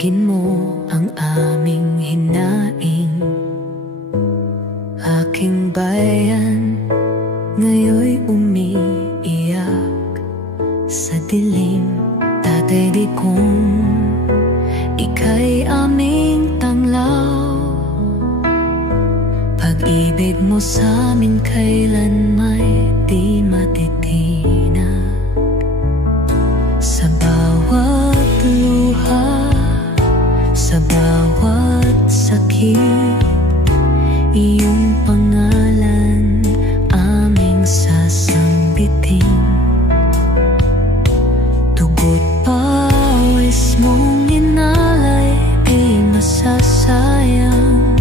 Dinggin mo ang aming hinaing, aking bayan ngayon'y umiiyak sa dilim. Tatay di kong ika'y aming tanglaw, pag-ibig mo sa'min kailan may di matitinag. Sa bawat luha, sa bawat sakit, iyong pangalan aming sasangbitin. Dugo't pawis mong inalay di masasayang,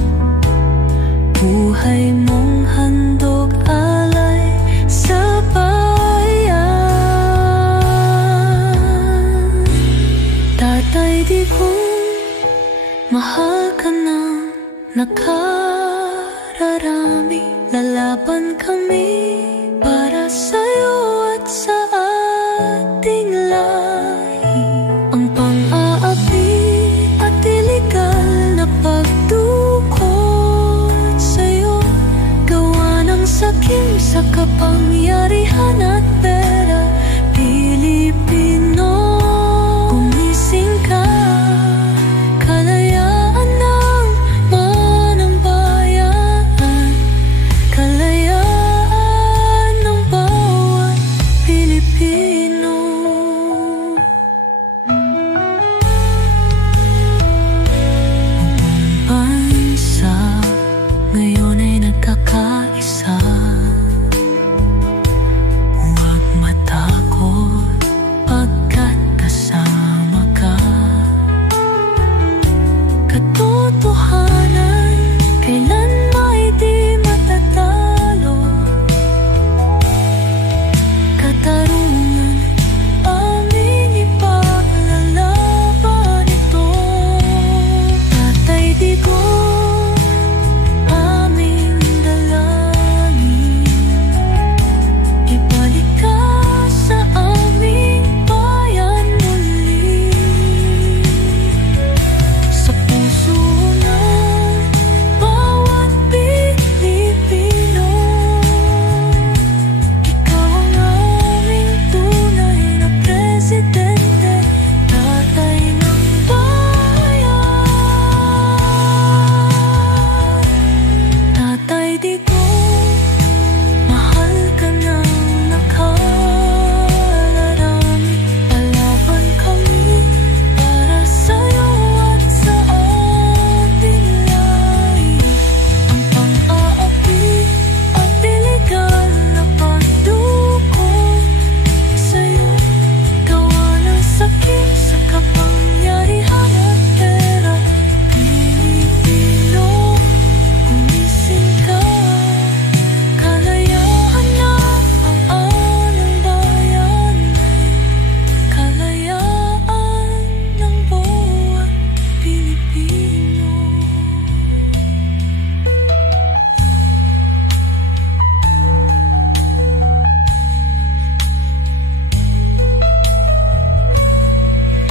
buhay mong handog alay sa bayan. Tatay di kong mahal ka ng nakararami, lalaban kami para sa'yo at sa ating lahi. Ang pang-aapi at iligal na pagdukot sa'yo, gawa ng sakim sa kapangyarihan at